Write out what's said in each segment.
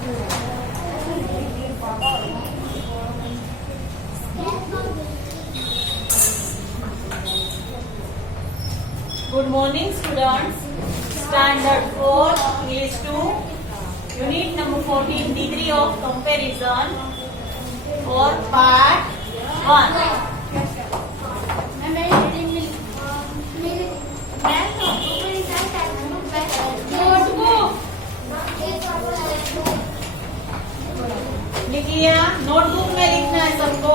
Good morning, students. Standard 4, English 2, Unit number 14, Degree of Comparison for Part 1. लिख लिया? Notebook में लिखना है सबको।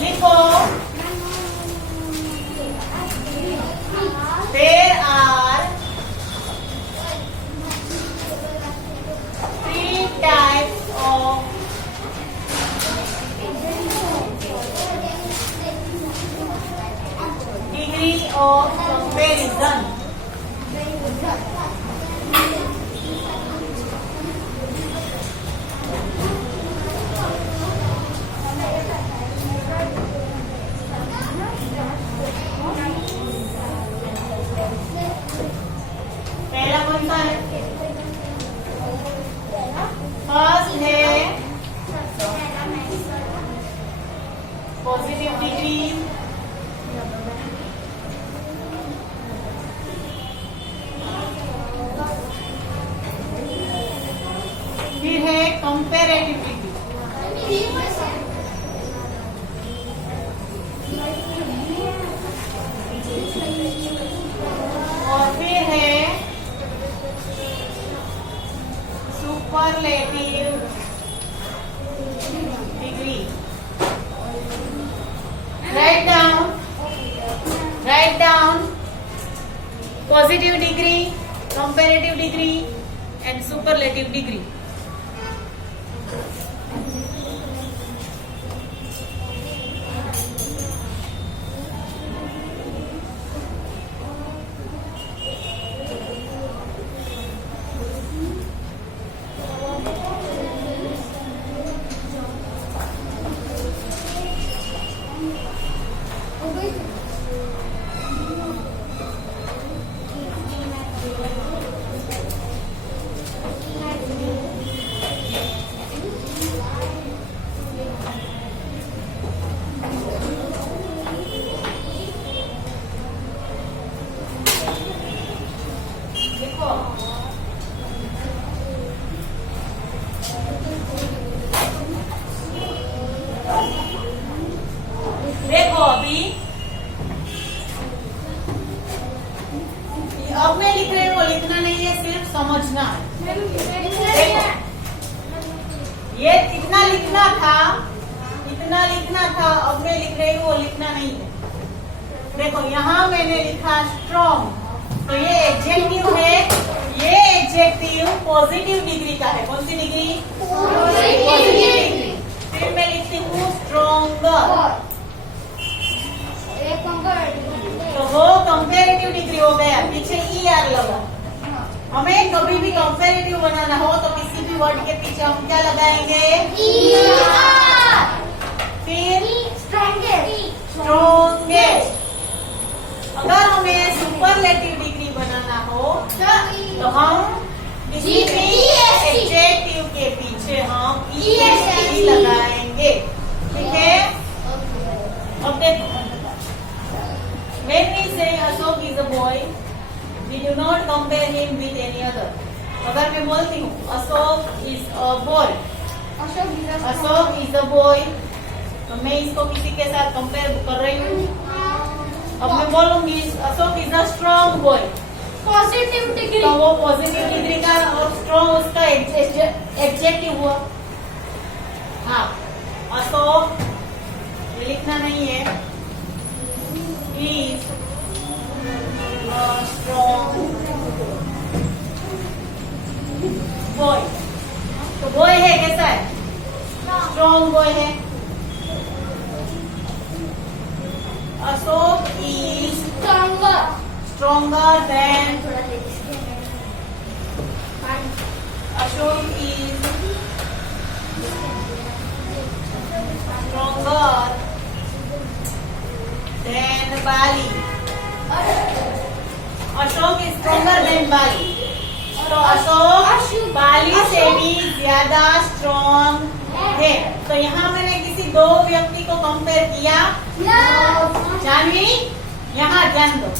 लिखो। There are 3 types of degree of comparison. पहला कौन सा है? फर्स्ट है पॉजिटिव डिग्री, फिर है कंपैरेटिव डिग्री, और फिर है superlative degree. Write down positive degree, comparative degree and superlative degree. देखो अभी अब मैं लिख रही हूँ, लिखना नहीं है, सिर्फ समझना है। देखो ये इतना लिखना था, अब मैं लिख रही हूँ, लिखना नहीं है। देखो यहाँ मैंने लिखा स्ट्रॉन्ग, तो ये एडजेक्टिव है, ये एडजेक्टिव पॉजिटिव डिग्री का है। कौन सी डिग्री? Positive degree. फिर मैं लिखती हूँ स्ट्रॉन्गर, तो वो कंपैरेटिव डिग्री हो गया। पीछे ER लगा। हमें कभी भी कंपैरेटिव बनाना हो तो किसी भी वर्ड के पीछे हम क्या लगाएंगे? ER। फिर स्ट्रॉन्गेस्ट। अगर हमें सुपरलेटिव डिग्री बनाना हो तो हम किसी भी एडजेक्टिव के पीछे हम EST लगाएंगे। ठीक है? अब देखो, when we say Ashok is a boy, we do not compare him with any other. अगर मैं बोलती हूँ Ashok is a boy, Ashok is a boy, तो मैं इसको किसी के साथ कंपेयर कर रही हूँ। अब मैं बोलूंगी Ashok is a strong boy, positive degree, तो वो पॉजिटिव डिग्री का और स्ट्रॉन्ग उसका एडजेक्टिव हुआ। हाँ, अशोक ये लिखना नहीं है, is a strong boy। तो boy है कैसा है? स्ट्रॉन्ग बॉय है। Ashok is stronger than Ashok is stronger than Bali। Stronger than Bali. तो अशोक बाली से भी ज्यादा स्ट्रॉन्ग है। तो यहाँ मैंने किसी दो व्यक्ति को कंपेयर किया। जानवी यहाँ ध्यान दो।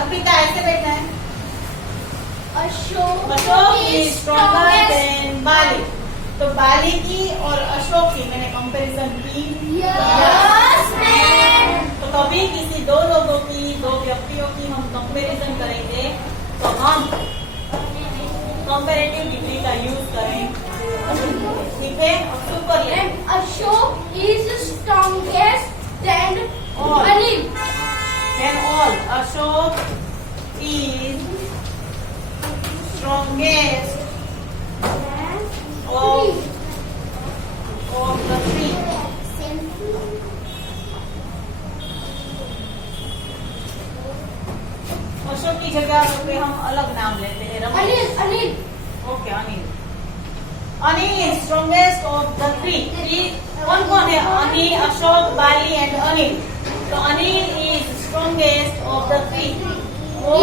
अर्पिता ऐसे बैठना है। Ashok is stronger than Bali. तो बाली की और अशोक की मैंने कंपैरिजन की। Yes ma'am. तो कभी किसी दो लोगों की, दो व्यक्तियों की हम कंपैरिजन करेंगे तो हम कंपैरेटिव डिग्री का यूज करें। ठीक है। Superlative. Ashok is strongest than All. Anil. Then all. Ashok is strongest of the three. Ashok की जगह पे हम अलग नाम लेते हैं। Anil Anil. Okay Anil. Anil is strongest of the three. कौन कौन है? अनिल, अशोक, बाली एंड अनिल। तो Anil is strongest of the three. वो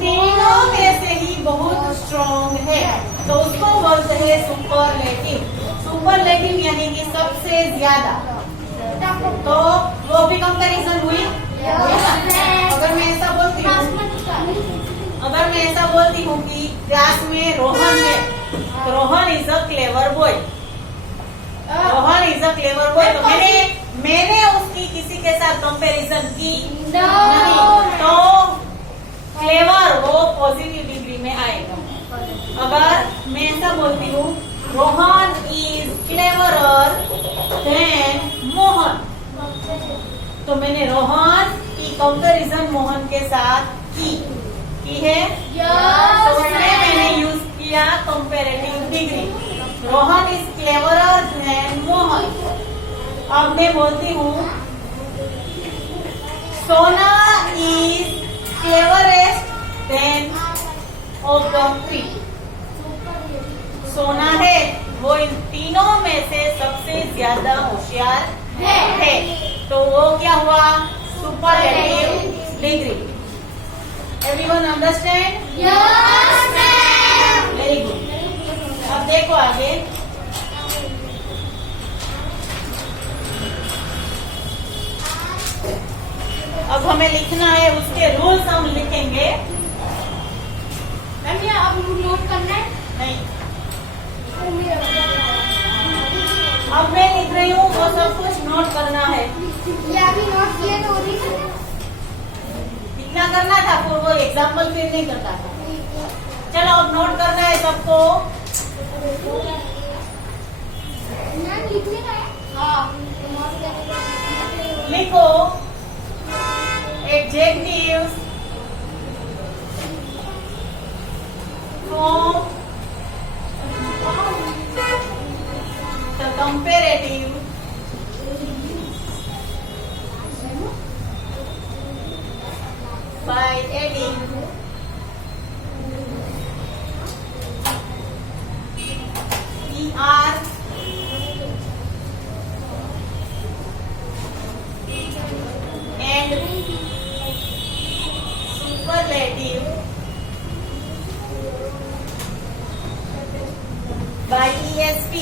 तीनों में से ही बहुत स्ट्रॉन्ग है। तो उसको बोलते हैं सुपरलेटिव। सुपरलेटिव यानी कि सबसे ज्यादा। तो वो भी कंपैरिजन हुई। अगर मैं ऐसा बोलती हूँ कि क्लास में रोहन है, तो Rohan is a clever boy. Rohan is a clever boy. तो मैंने उसकी किसी के साथ कंपैरिजन की नहीं। तो क्लेवर वो पॉजिटिव डिग्री में आएगा। अगर मैं ऐसा बोलती हूँ Rohan is cleverer than Mohan, तो मैंने रोहन की कंपैरिजन मोहन के साथ की है। तो उसमें मैंने यूज किया comparative degree. Rohan is cleverer than Mohan. अब मैं बोलती हूँ Sona is cleverest than of the three. Sona है वो इन तीनों में से सबसे ज्यादा होशियार है। तो वो क्या हुआ? Superlative degree. Everyone understand? Yes ma'am. Very good. अब देखो आगे। अब हमें लिखना है, उसके रूल्स हम लिखेंगे। मैम ये आप नोट करना है? नहीं, अब मैं लिख रही हूँ, वो सब कुछ नोट करना है। ये अभी नोट किए तो इतना करना था, फिर वो एग्जाम्पल फिर नहीं करता था। चलो अब नोट करना है सबको। लिखने का है? हाँ। लिखो adjectives from the comparative by adding er and superlative by est।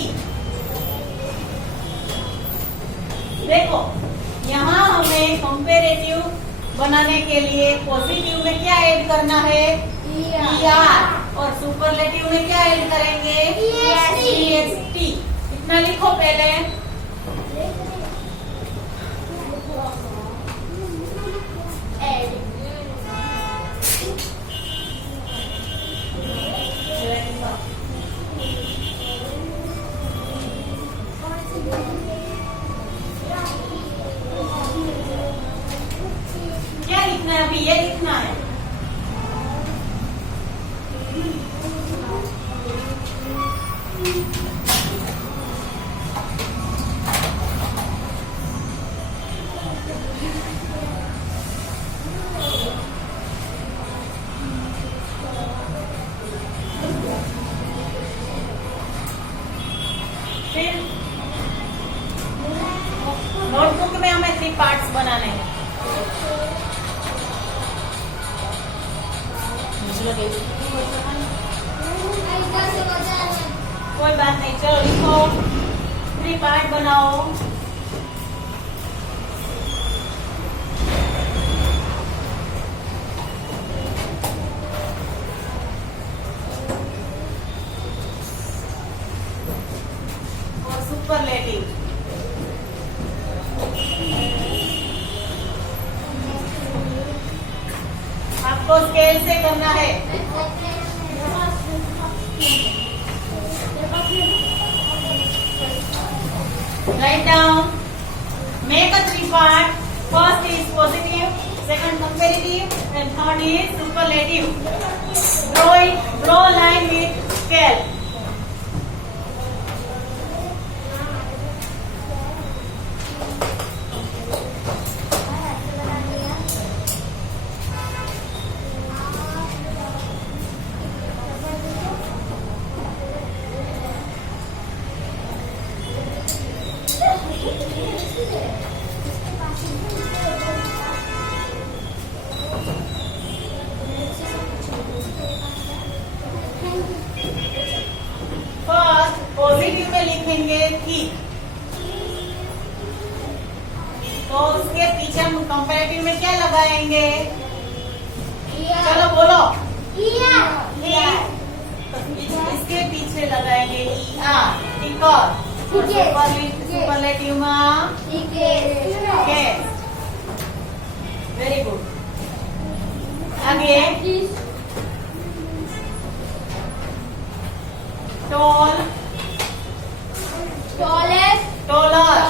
देखो यहाँ हमें कंपैरेटिव बनाने के लिए पॉजिटिव में क्या ऐड करना है? er। और सुपरलेटिव में क्या ऐड करेंगे? est। इतना लिखो पहले। क्या लिखना है? अभी ये लिखना है। फिर नोटबुक में हमें 3 पार्ट्स बनाने हैं। लगे इधर से बजा है कोई बात नहीं, चलो लिखो, 3 पार्ट बनाओ। और सुपरलेटिव, आपको स्केल से करना है। Write down. Make a 3 part. First is positive, second comparative, and third is superlative. Draw line with scale. First positive में लिखेंगे ठीक, तो उसके पीछे हम कंपैरेटिव में क्या लगाएंगे? चलो बोलो। इसके पीछे लगाएंगे ठीक और सुपरलेटिव में वेरी गुड। आगे टॉल, टॉलर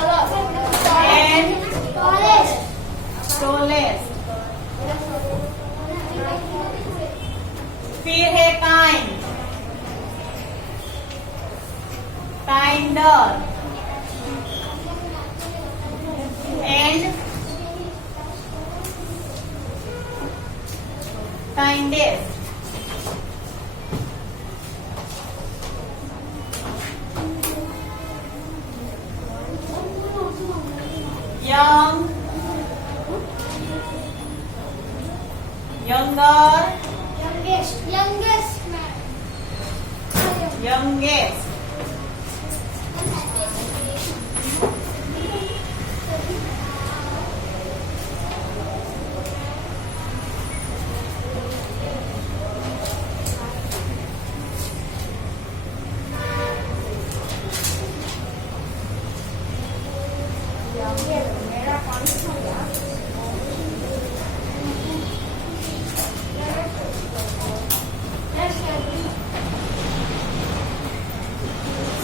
एंड टॉलेस्ट। फिर है kind, kinder and kindest. young, younger, youngest.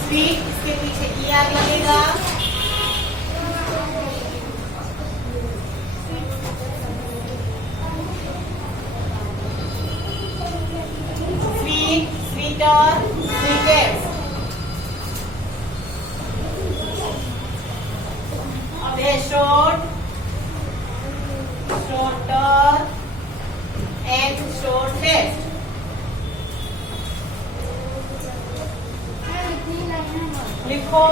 Sweet, इसके पीछे ER लगेगा। Sweet, sweeter, sweetest. अब है शॉर्ट, शॉर्टर एंड शॉर्टेस्ट। लिखो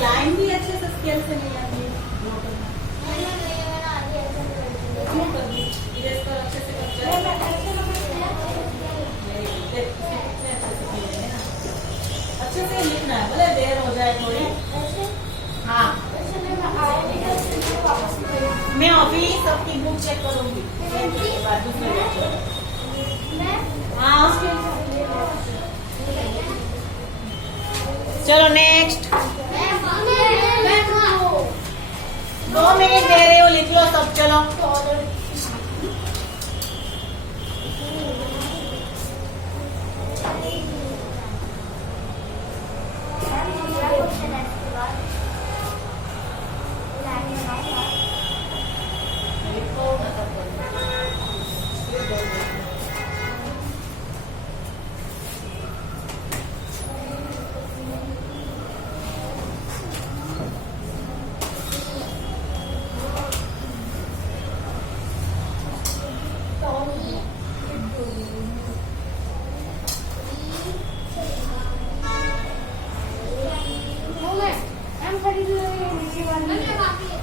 लाइन भी अच्छे से स्केल से नहीं आती है। अच्छे से लिखना है, भले देर हो जाए थोड़ी। हाँ, मैं अभी सबकी बुक चेक करूंगी हाँ। चलो नेक्स्ट। 2 मिनट दे रही हो, लिख लो सब। चलो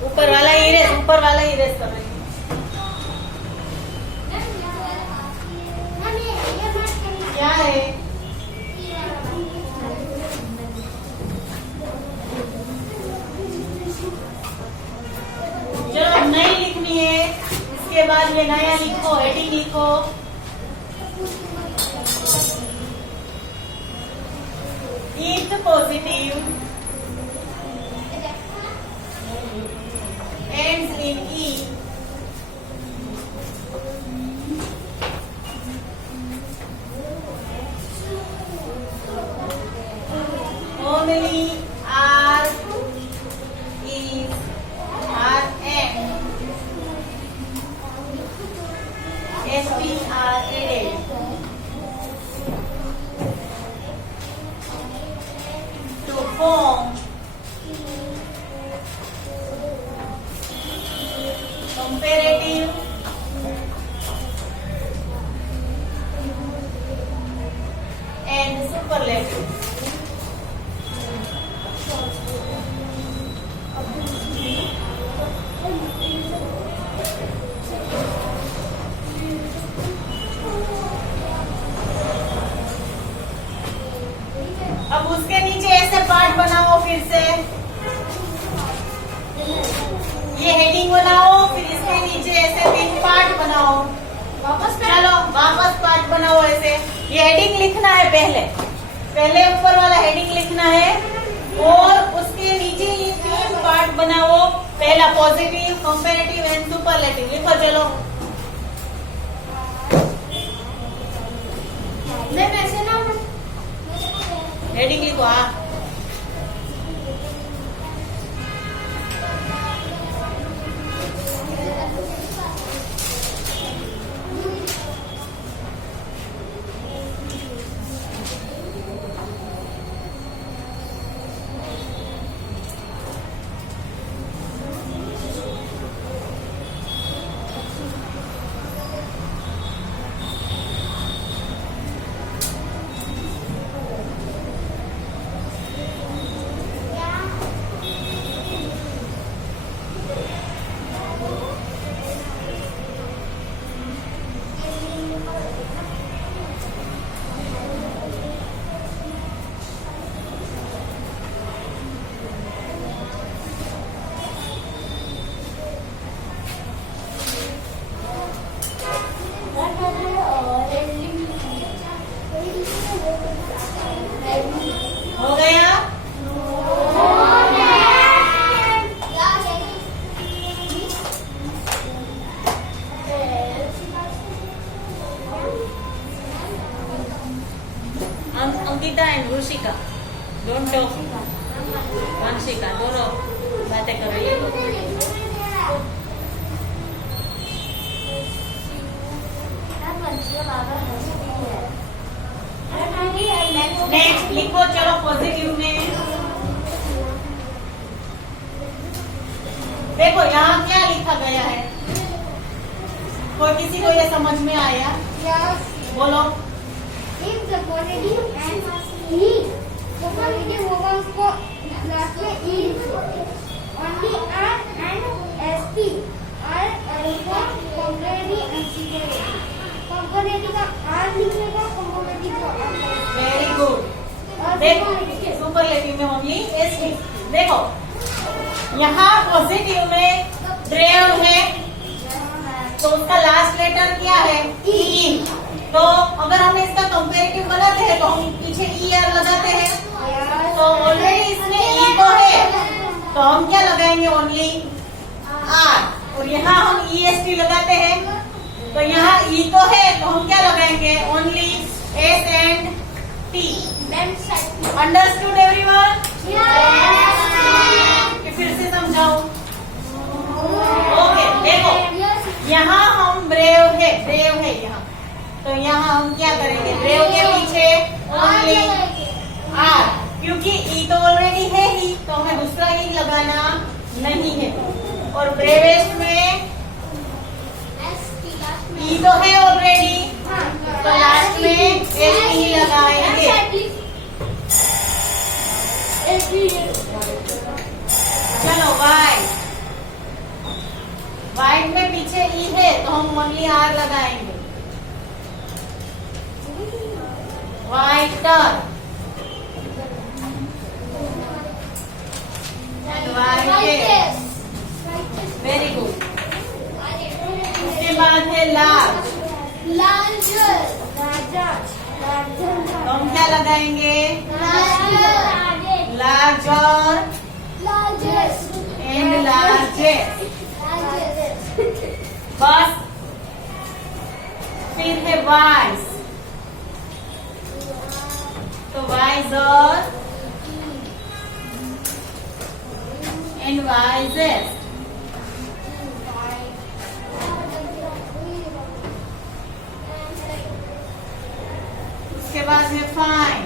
ऊपर वाला इरेज कर रही हूँ। क्या है? चलो अब नई लिखनी है, इसके बाद ये नया लिखो, हेडिंग लिखो। If positive ends in E, only R is Rn, ST are added. To form comparative and superlative. अब उसके नीचे ऐसे पार्ट बनाओ, फिर से ये हेडिंग बनाओ, फिर इसके नीचे ऐसे 3 पार्ट बनाओ। वापस पार्ट बनाओ ऐसे। ये हेडिंग लिखना है, पहले ऊपर वाला हेडिंग लिखना है और उसके नीचे ये 3 पार्ट बनाओ। पहला पॉजिटिव, कंपैरेटिव एंड सुपरलेटिव लिखो। चलो हेडिंग लिखो। हाँ, हो गया। Ankita and Rushika, don't talk. Vanshika, दोनों बातें कर रही है। नेक्स्ट लिखो। चलो पॉजिटिव में देखो यहाँ क्या लिखा गया है, कोई किसी को ये समझ में आया? बोलो। If the positive and E, the positive होगा उसको लास्ट में E लिखो। Only R and ST are alpha, comparative and superlative। comparative का R लिखने का, comparative का R लिखने का। Very good. देखो सुपरलेटिव में ओनली एसटी। देखो यहाँ पॉजिटिव में ड्रेव है तो उसका लास्ट लेटर क्या है? ई। तो अगर हम इसका कंपेरेटिव बनाते हैं तो हम पीछे ई आर लगाते हैं। तो ऑलरेडी इसमें ई तो है तो हम क्या लगाएंगे? Only R. और यहाँ हम ई एस टी लगाते हैं तो यहाँ ई तो है तो हम क्या लगाएंगे? Only S and T. Ma'am set understood everyone? Yes फिर से समझाओ। ओके, देखो यहाँ हम ब्रेव है यहाँ, तो यहाँ हम क्या करेंगे? ब्रेव के पीछे ओनली आर, क्योंकि ई तो ऑलरेडी है ही, तो हमें दूसरा ई लगाना नहीं है। और ब्रेवेस्ट में ई तो है ऑलरेडी, तो लास्ट में एस टी लगाएंगे। चलो वाइट, वाइट में पीछे ई है तो हम ओनली आर लगाएंगे। वाइटर, वेरी गुड। उसके बाद है लार्ज, तो हम क्या लगाएंगे? Larger and largest. बस, फिर है वाइस, तो वाइजर एंड वाइजेस्ट। उसके बाद है फाइन,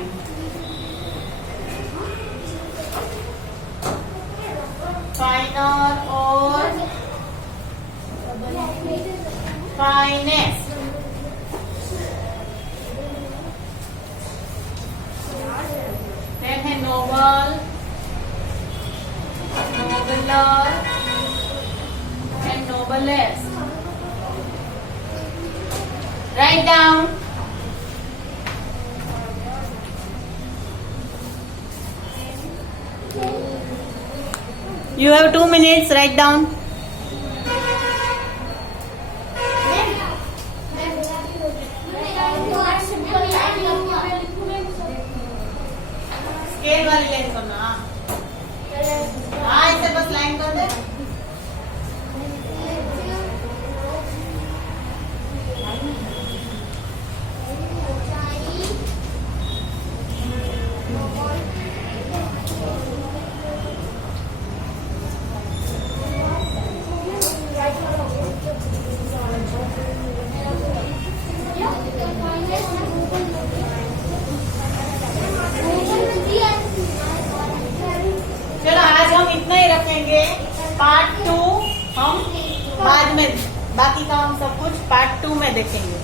फाइनर और फाइनेस्ट। है noble, nobler and noblest. Write down. You have 2 minutes. Write down. Scale वाली लाइन करना। हाँ, ऐसे बस लाइन कर दे। चलो आज हम इतना ही रखेंगे। पार्ट 2 हम बाद में, बाकी का हम सब कुछ पार्ट 2 में देखेंगे।